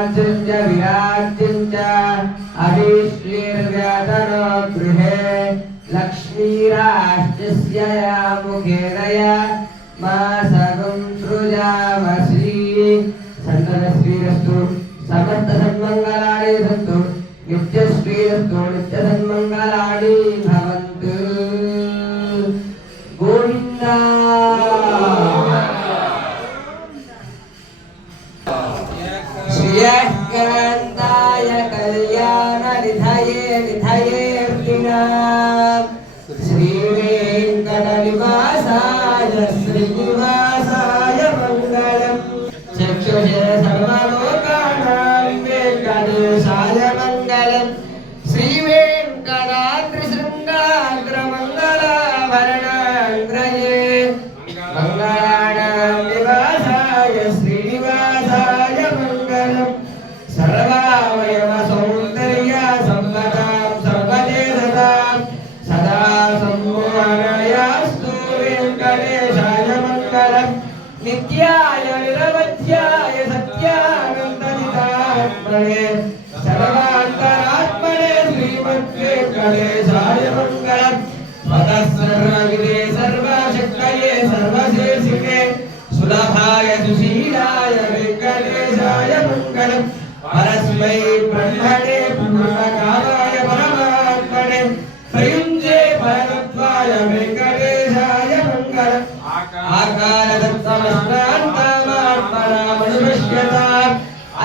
विराज्यं च विराज्यं च अभिश्रीर्व्यातनो गृहे लक्ष्मीराष्ट्रस्य या मुखेनया मासगं सृजामसि सन्ततश्रीरस्तु समस्त सन्मङ्गलानि सन्तु नित्यश्रीरस्तु नित्यसन्मङ्गलानि भवन्तु गोविन्द श्रियकान्ताय कल्याणनिधये निधयेऽर्थिनां श्रीवेङ्कटनिवासाय श्रीनिवासाय मङ्गलम् चक्षुषे सर्वलोकानां वेङ्कटेशाय मङ्गलम् श्रीवेङ्कटाद्रिशृङ्गाग्रमङ्गलाभरणाङ्ग्रये मङ्गलानां निवासाय श्रीनिवासाय मङ्गलम् सर्वावयवसौन्दर्य सम्पदां सर्वदेशतां सदा सम्मोहनयास्तु वेङ्कटेशाय मङ्गलम् नित्याय निरवध्याय सत्यानन्दनिधात्मने सर्वान्तरात्मने श्रीमद्वेङ्कटेशाय मङ्गलम् स्वतः सर्वविदे सर्वशक्तये सर्वशेषिके सुलभाय सुशीलाय वेङ्कटेशाय मङ्गलम् परस्मै ब्रह्मणे पूर्णकामाय परमात्मने प्रयुञ्जे परतत्वाय वेङ्कटेशाय मङ्गलम् आकारदत्तमस्त्रान्तमात्मनामनुपश्यताम्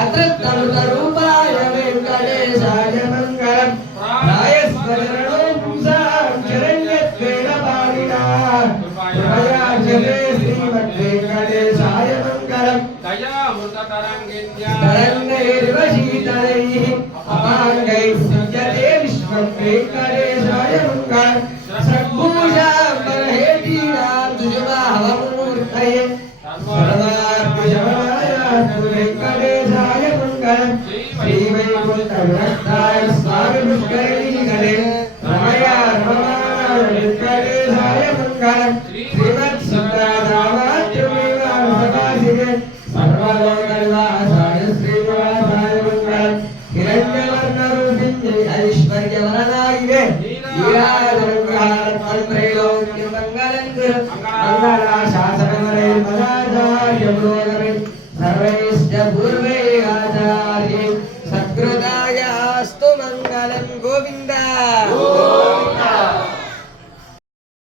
अत्रत्तनुतरूपाय वेङ्कटेशाय मङ्गलम् प्रायस्वचरणो पुंसां शरण्यत्वेन पाणिना कृपया जले श्रीमद्वेङ्कटेशाय मङ्गलम् तरङ्गैर्व शीतलैः अपाङ्गैः संयते विश्वं वेङ्कटेशाय मङ्गलम् सद्भूषाम्बरहेतीनां सुषमाहवमूर्तये सर्वार्थशमनायास्तु वेङ्कटेशाय मङ्गलम् श्रीवैकुण्ठविरक्ताय स्वामिपुष्करिणीगणे रमया रममाणाय वेङ्कटेशाय मङ्गलम् श्रीमत्सुन्दरदामात्र्यमेवासकाशिने सर्वलोकनिवासाय श्रीनिवासाय मङ्गलम् हिरण्यवर्णरूपिण्यै ऐश्वर्यवरदायिने सर्वैश्च पूर्वे आचार्ये सत्कृतायास्तु मङ्गलं गोविन्द।